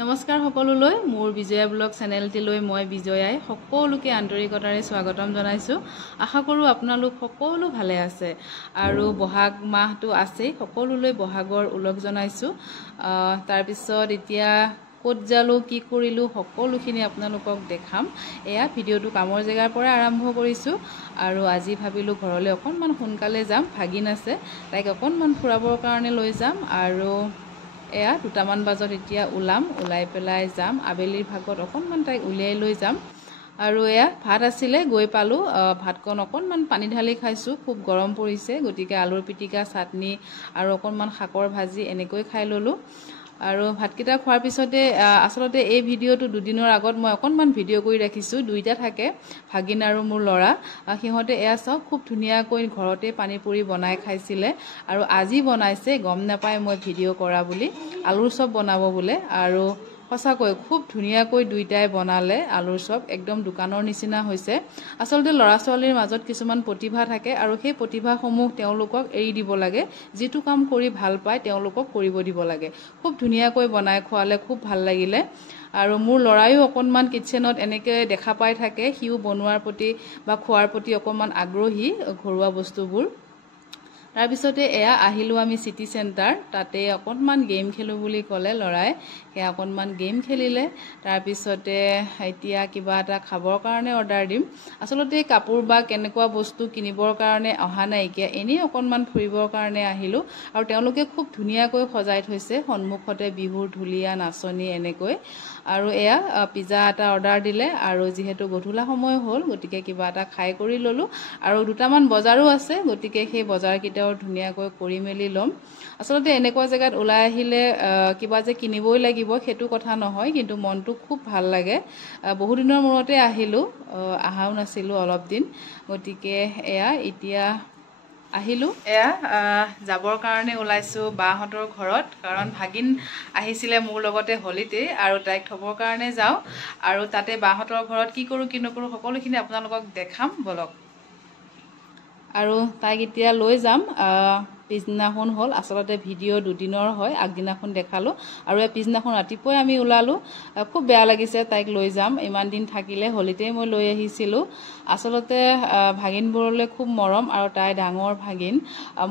নমস্কাৰ সকলোলৈ মোৰ বিজয়া ব্লগ চেনেলটিলৈ মই বিজয়াই সকলোকে আন্তৰিকতাৰে স্বাগতম জনাইছো। আশা কৰো আপোনালোক সকলো ভালে আছে আৰু বহাগ মাহটো আছে সকলোলৈ বহাগৰ উলগ জনাইছো। তাৰ পিছত এতিয়া ক'ত যালো কি কৰিলো সকলোখিনি আপোনালোকক দেখাম। এয়া ভিডিওটো কামৰ জেগাৰ পৰা আৰম্ভ কৰিছো আৰু আজি ভাবিলো ঘৰলৈ অকনমান সোনকালে যাম। ভাগিন আছে তাইক অকনমান ফুৰাবৰ কাৰণে লৈ যাম আৰু এয়া 2টামান বজাত এতিয়া ওলাই পেলাই যাম। আবেলিৰ ভাগত অকনমান তাইক উলিয়াই লৈ যাম আৰু এয়া ভাত আছিলে গৈ পালো। ভাতকণ অকনমান পানী ঢালি খাইছো, খুব গৰম পৰিছে গতিকে আলুৰ পিটিকা চাটনি আৰু অকনমান শাকৰ ভাজি এনেকৈ খাই ললো। আৰু ভাতকেইটা খোৱাৰ পিছতে আচলতে এই ভিডিওটো দুদিনৰ আগত মই অকনমান ভিডিও কৰি ৰাখিছো। দুইটা থাকে, ভাগিন আৰু মোৰ ল'ৰা। সিহঁতে এয়া চাওক খুব ধুনীয়াকৈ ঘৰতে পানী পুৰি বনাই খাইছিলে আৰু আজি বনাইছে, গম নাপায় মই ভিডিও কৰা বুলি। আলুৰ চপ বনাব বোলে আৰু সঁচাকৈ খুব ধুনীয়াকৈ দুইটাই বনালে আলুৰ চপ, একদম দোকানৰ নিচিনা হৈছে। আচলতে ল'ৰা ছোৱালীৰ মাজত কিছুমান প্ৰতিভা থাকে আৰু সেই প্ৰতিভাসমূহ তেওঁলোকক এৰি দিব লাগে। যিটো কাম কৰি ভাল পায় তেওঁলোকক কৰিব দিব লাগে। খুব ধুনীয়াকৈ বনাই খোৱালে, খুব ভাল লাগিলে। আৰু মোৰ ল'ৰায়ো অকনমান কিটচেনত এনেকৈ দেখা পাই থাকে, সিও বনোৱাৰ প্ৰতি বা খোৱাৰ প্ৰতি অকনমান আগ্ৰহী ঘৰুৱা বস্তুবোৰ। তাৰপিছতে এয়া আহিলো আমি চিটি চেণ্টাৰ, তাতে অকনমান গেম খেলো বুলি ক'লে ল'ৰাই, সেয়া অকনমান গেম খেলিলে। তাৰপিছতে এতিয়া কিবা এটা খাবৰ কাৰণে অৰ্ডাৰ দিম। আচলতে কাপোৰ বা কেনেকুৱা বস্তু কিনিবৰ কাৰণে অহা নাইকিয়া, এনেই অকনমান ফুৰিবৰ কাৰণে আহিলো আৰু তেওঁলোকে খুব ধুনীয়াকৈ সজাই থৈছে সন্মুখতে বিহুৰ ঢুলীয়া নাচনী এনেকৈ। আৰু এয়া পিজ্জা এটা অৰ্ডাৰ দিলে আৰু যিহেতু গধূলা সময় হ'ল গতিকে কিবা এটা খাই কৰি ললো আৰু 2টামান বজাৰো আছে গতিকে সেই বজাৰকেইটাও ধুনীয়াকৈ কৰি মেলি ল'ম। আচলতে এনেকুৱা জেগাত ওলাই আহিলে কিবা যে কিনিবই লাগিব সেইটো কথা নহয়, কিন্তু মনটো খুব ভাল লাগে। বহুদিনৰ মূৰতে আহিলো, আহাও নাছিলো অলপ দিন, গতিকে এয়া এতিয়া আহিলো। এয়া যাবৰ কাৰণে ওলাইছো বাহঁতৰ ঘৰত, কাৰণ ভাগিন আহিছিলে মোৰ লগতে হলিডে আৰু তাইক থবৰ কাৰণে যাওঁ আৰু তাতে বাহঁতৰ ঘৰত কি কৰো কি নকৰো সকলোখিনি আপোনালোকক দেখাম বলক। আৰু তাইক এতিয়া লৈ যাম। পিছদিনাখন হ'ল, আচলতে ভিডিও দুদিনৰ হয়, আগদিনাখন দেখালো আৰু পিছদিনাখন ৰাতিপুৱাই আমি ওলালো। খুব বেয়া লাগিছে তাইক লৈ যাম, ইমান দিন থাকিলে, হলিডে মই লৈ আহিছিলো। আচলতে ভাগিনবোৰলৈ খুব মৰম আৰু তাই ডাঙৰ ভাগিন,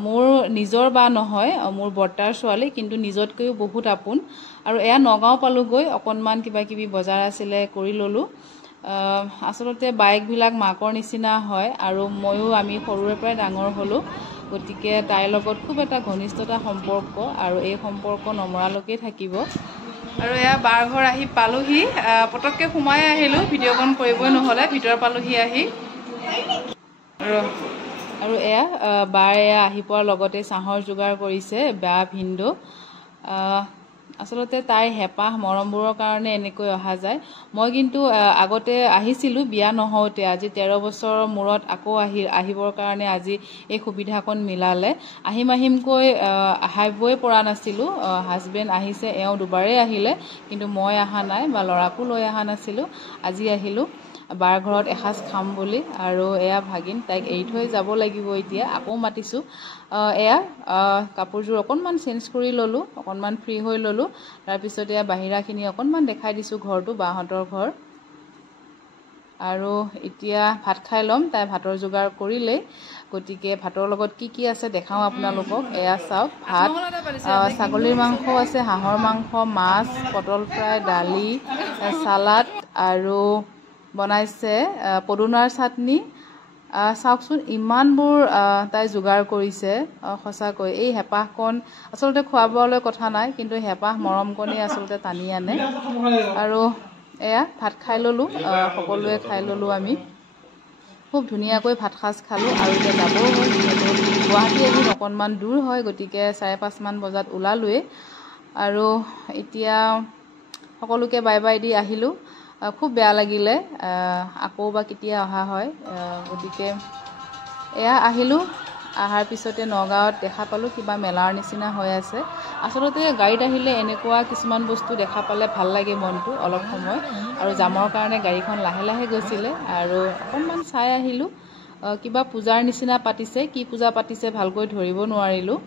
মোৰ নিজৰ বা নহয়, মোৰ বৰ্তাৰ ছোৱালী, কিন্তু নিজতকৈও বহুত আপোন। আৰু এয়া নগাঁও পালোগৈ, অকনমান কিবা কিবি বজাৰ আছিলে কৰি ললো। আচলতে বাইকবিলাক মাকৰ নিচিনা হয় আৰু আমি সৰুৰে পৰাই ডাঙৰ হ'লোঁ, গতিকে তাইৰ লগত খুব এটা ঘনিষ্ঠতা সম্পৰ্ক আৰু এই সম্পৰ্ক নমৰালৈকে থাকিব। আৰু এয়া বাৰ ঘৰ আহি পালোহি, পটককৈ সোমাই আহিলোঁ, ভিডিঅ'কণ কৰিবই নহ'লে, ভিতৰ পালোহি আহি। আৰু এয়া বাৰ এয়া আহি পোৱাৰ লগতে চাহৰ যোগাৰ কৰিছে বা ভিনদেউ। আচলতে তাইৰ হেঁপাহ মৰমবোৰৰ কাৰণে এনেকৈ অহা যায়। মই কিন্তু আগতে আহিছিলোঁ বিয়া নহওঁতে, আজি 13 বছৰৰ মূৰত আকৌ আহিবৰ কাৰণে আজি এই সুবিধাকণ মিলালে। আহিমকৈ আহিবই পৰা নাছিলোঁ। হাজবেণ্ড আহিছে, এওঁ দুবাৰেই আহিলে, কিন্তু মই অহা নাই বা ল'ৰাকো লৈ অহা নাছিলোঁ। আজি আহিলোঁ বাৰ ঘৰত এসাঁজ খাম বুলি। আৰু এয়া ভাগিন, তাইক এৰি থৈ যাব লাগিব এতিয়া, আকৌ মাতিছোঁ। এয়া কাপোৰযোৰ অকণমান চেঞ্জ কৰি ল'লোঁ, অকণমান ফ্ৰী হৈ ল'লোঁ। তাৰপিছত এয়া বাহিৰাখিনি অকণমান দেখাই দিছোঁ, ঘৰটো বাহঁতৰ ঘৰ। আৰু এতিয়া ভাত খাই ল'ম, তাই ভাতৰ যোগাৰ কৰিলেই, গতিকে ভাতৰ লগত কি কি আছে দেখাওঁ আপোনালোকক। এয়া চাওক, ভাত, ছাগলীৰ মাংস আছে, হাঁহৰ মাংস, মাছ, পটল ফ্ৰাই, দালি, চালাড আৰু বনাইছে পদুনাৰ চাটনি। চাওকচোন ইমানবোৰ তাই যোগাৰ কৰিছে। সঁচাকৈ এই হেঁপাহকণ, আচলতে খোৱা বোৱালৈ কথা নাই, কিন্তু হেঁপাহ মৰমকণেই আচলতে টানি আনে। আৰু এয়া ভাত খাই ল'লোঁ, সকলোৱে খাই ল'লোঁ আমি। খুব ধুনীয়াকৈ ভাত সাজ খালোঁ আৰু এতিয়া যাবও হ'ল, যিহেতু গুৱাহাটী আহিম, অকণমান দূৰ হয়, গতিকে 5:30মান বজাত ওলালোৱেই। আৰু এতিয়া সকলোকে বাই বাই দি আহিলোঁ। খুব বেয়া লাগিলে, আকৌ বা কেতিয়া অহা হয়। গতিকে এয়া আহিলোঁ, অহাৰ পিছতে নগাঁৱত দেখা পালোঁ কিবা মেলাৰ নিচিনা হৈ আছে। আচলতে গাড়ীত আহিলে এনেকুৱা কিছুমান বস্তু দেখা পালে ভাল লাগে মনটো অলপ সময়, আৰু যামৰ কাৰণে গাড়ীখন লাহে লাহে গৈছিলে আৰু অকণমান চাই আহিলোঁ। কিবা পূজাৰ নিচিনা পাতিছে, কি পূজা পাতিছে ভালকৈ ধৰিব নোৱাৰিলোঁ।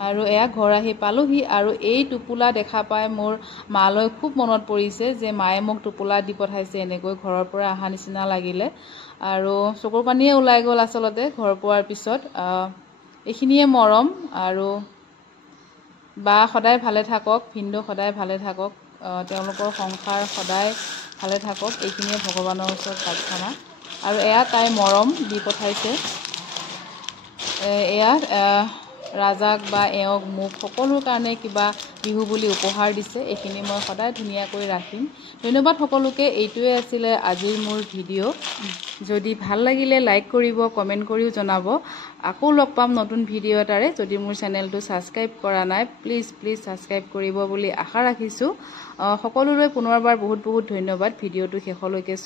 আৰু এয়া ঘৰ আহি পালোহি আৰু এই টোপোলা দেখা পাই মোৰ মালৈ খুব মনত পৰিছে যে মায়ে মোক টোপোলা দি পঠাইছে এনেকৈ ঘৰৰ পৰা অহা নিচিনা লাগিলে আৰু চকুৰ পানীয়ে ওলাই গ'ল আচলতে ঘৰ পোৱাৰ পিছত এইখিনিয়ে মৰম আৰু বা সদায় ভালে থাকক ভিনদেউ সদায় ভালে থাকক তেওঁলোকৰ সংসাৰ সদায় ভালে থাকক এইখিনিয়ে ভগৱানৰ ওচৰত প্ৰাৰ্থনা আৰু এয়া তাই মৰম দি পঠাইছে এয়া ৰাজাক বা এওঁক মোক সকলোৰ কাৰণে কিবা বিহু বুলি উপহাৰ দিছে এইখিনি মই সদায় ধুনীয়াকৈ ৰাখিম ধন্যবাদ সকলোকে এইটোৱে আছিলে আজিৰ মোৰ ভিডিঅ' যদি ভাল লাগিলে লাইক কৰিব কমেণ্ট কৰিও জনাব আকৌ লগ পাম নতুন ভিডিঅ' এটাৰে যদি মোৰ চেনেলটো ছাবস্ক্ৰাইব কৰা নাই প্লিজ ছাবস্ক্ৰাইব কৰিব বুলি আশা ৰাখিছোঁ সকলোলৈ পুনৰবাৰ বহুত বহুত ধন্যবাদ ভিডিঅ'টো শেষলৈকে